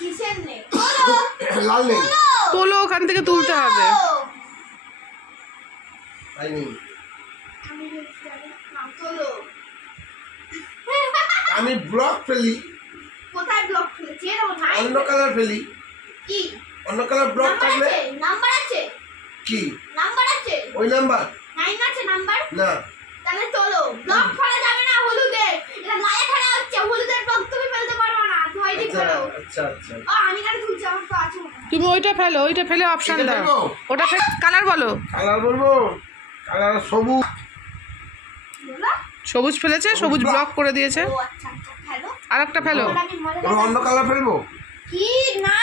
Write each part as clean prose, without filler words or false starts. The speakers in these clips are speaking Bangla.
কিসের নেই? লাল নেই। তোলো, ওখান থেকে তুলতে হবে। আমি ব্লক ফেলি। কোথায় ব্লক ফেলেছি? অন্য কালার ফেলি। কি অন্য কালার ব্লক থাকলে নাম্বার আছে? কি নাম্বার আছে? ওই নাম্বার 9 আছে নাম্বার? না। তাহলে চলো ব্লক ফেলা যাবে না হলুদের। এটা লালে খেলা হচ্ছে, হলুদের ব্লক তুমি ফেলতে পারবে না। ধোয়াই দিতে পারো। আচ্ছা আচ্ছা। আমি কেন তুলছি? আমার তো আছে। তুমি ওইটা ফেলো, ওইটা ফেলে অপশন দাও। ওটা কালার বলো। কালার বলবো? কালার সবুজ। সবুজ ফেলেছে, সবুজ ব্লক করে দিয়েছে। ও আচ্ছা আচ্ছা, ফেলো। আরেকটা ফেলো। অন্য কালার ফেলবো? কি না,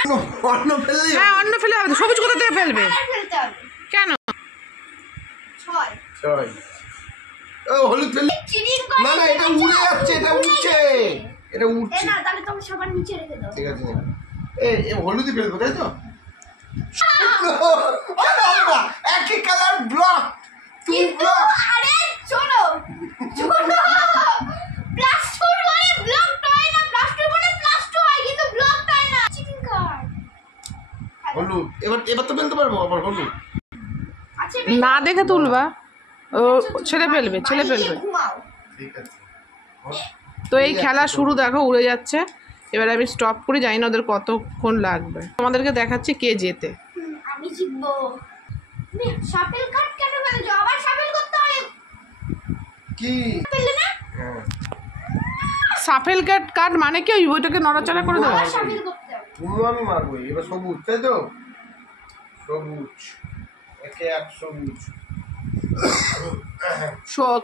অন্য ফেললি? হ্যাঁ, অন্য ফেলে হবে। সবুজ কোথা থেকে ফেলবে? কালার ফেলতে হবে। কেন? 6 ও হলুদ ফেললি? চিটিং করে। না না, এটা উড়ে যাচ্ছে, এটা উঠছে, এটা উঠছে। না, তাহলে তুমি সবার নিচে রেখে দাও। ঠিক আছে। এই হলুদই ফেলবো, তাই তো? একই কালার ব্লক। তুই ব্লক। আরে শোনো শোনো, প্লাস 2 মানে ব্লক হয় না, প্লাস 2 মানে প্লাস 2 হয়, কিন্তু ব্লক হয় না। চিটিং কর। হলুদ। এবার তো ফেলতে পারবো আবার হলুদ। আচ্ছা না দেখে তুলবা। ও ছেলে ফেলবে, ছেলে ফেলবে। ঘুমাও। ঠিক আছে। তো এই খেলা শুরু, দেখো উড়ে যাচ্ছে। এবার আমি স্টপ করে, জানি না ওদের কতক্ষণ লাগবে। তোমাদেরকে দেখাচ্ছি কে জেতে। আমি জিতবো। তুমি শাফেল কাট কেন ফেলেছো? আবার শাফেল করতে হয়। কি ফেললে না? হ্যাঁ। সাফেল কাট মানে কি? ওইটাকে নড়াচড়া করে দেবো। আবার শাফেল করতে হবে। পুরো আমি মারবো। এবার সবুজ, তাই তো? সবুজ। একে এক সবুজ।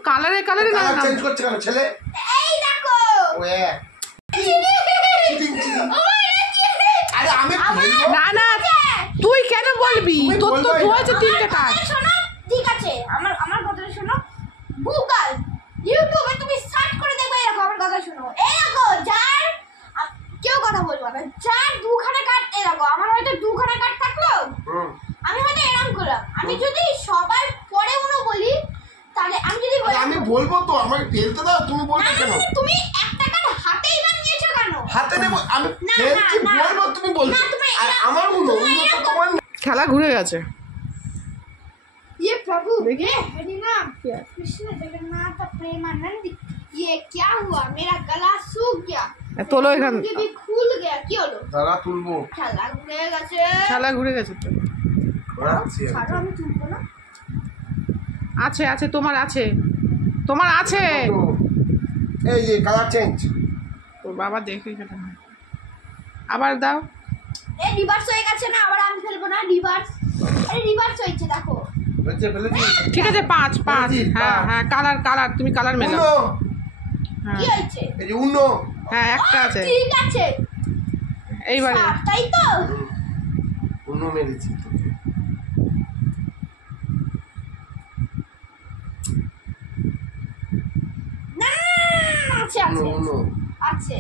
কালারে কালারে না কালার চেঞ্জ করছে কেন ছেলে? এই দেখো। ও এক। চিটিং। আরে আমি ফেলবো। না না, তুই কেন বলবি? তুমি তোর তো বলবাই না। হয়েছে 3টে কাজ। শোনো, ঠিক আছে, আমার কথাটা শোনো। গুগল, ইউটিউবে তুমি সার্চ করে দেখবে, এরকম আমার কথা শোনো। এই দেখো, যার কেউ কথা বলবো না, যার দুখানা কাট, এই দেখো আমার হয়তো দুখানা কাট থাকলো, আমি হয়তো এরকম করলাম। আমি যদি সবার পরে উনো বলি, তাহলে আমি যদি বলি, আমি বলবো তো, আমাকে ফেলতে দাও। তুমি বলছো কেন? তুমি একটা কাট হাতেই বানিয়েছো কেন? হাতে নেবো আমি। না, ফেলছি না, না। বলবো, তুমি বলছো। না, তুমি আর আমার উনো তো তোমার না। খেলা ঘুরে গেছে। ये प्रभु, ये हरि नाम कृष्ण जगन्नाथ प्रेमानंद, ये क्या हुआ? मेरा गला सूख गया, তোলো এখান। मुझे भी खुल गया। কি হলো? দাঁড়া তুলবো। খেলা ঘুরে গেছে। খেলা ঘুরে গেছে তো। ছাড়ো, আমি তুলবো না। আছে আছে, তোমার আছে, তোমার আছে। এই যে কালার চেঞ্জ। তোর বাবা দেখে খেলা। আবার দাও। এই রিভার্স হয়ে গেছে না? আবার আমি ফেলবো না। রিভার্স, আরে রিভার্স হয়েছে দেখো। ফেলেছি। ঠিক আছে, 5 হ্যাঁ হ্যাঁ, কালার তুমি কালার মেলাও। উনো। হ্যাঁ কি হয়েছে? এই যে উনো। হ্যাঁ, একটা আছে। ঠিক আছে, এইবারে তাই তো। উনো মেরেছি তোকে। না, আছে আছে উনো। আছে।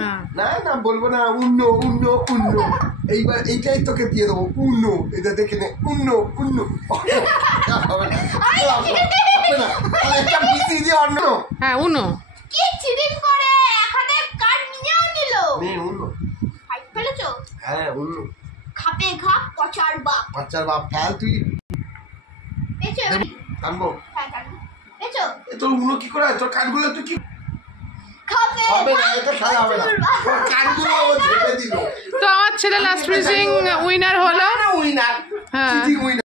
না না না বলবো না। উনো উনো উনো। এইবার এইটাই তোকে দিয়ে দেবো। উনো। এটা দেখে নে। উনো উনো। হবে না। একটা বিসি দিয়ে অন্য। হ্যাঁ, উনো। কি চিটিং করে এখানে কার্ড নিয়েও নিল। নে উনো। ফাইট ফেলেছো? হ্যাঁ উনো। খাপে খাপ পচার বাপ। বাচ্চার বাপ ফেল তুই। পেয়েছো? টানবো। হ্যাঁ টানো। পেয়েছো? তোর উনো কি করে? তোর কাঠগুলো তুই কি খাপে হবে না? এটা খেলা হবে না। তোর কাঠগুলো ও ঝেড়ে দিল। তো আমার ছেলে লাস্ট ফিনিশিং উইনার হলো। উইনার। হ্যাঁ। Cheating winner.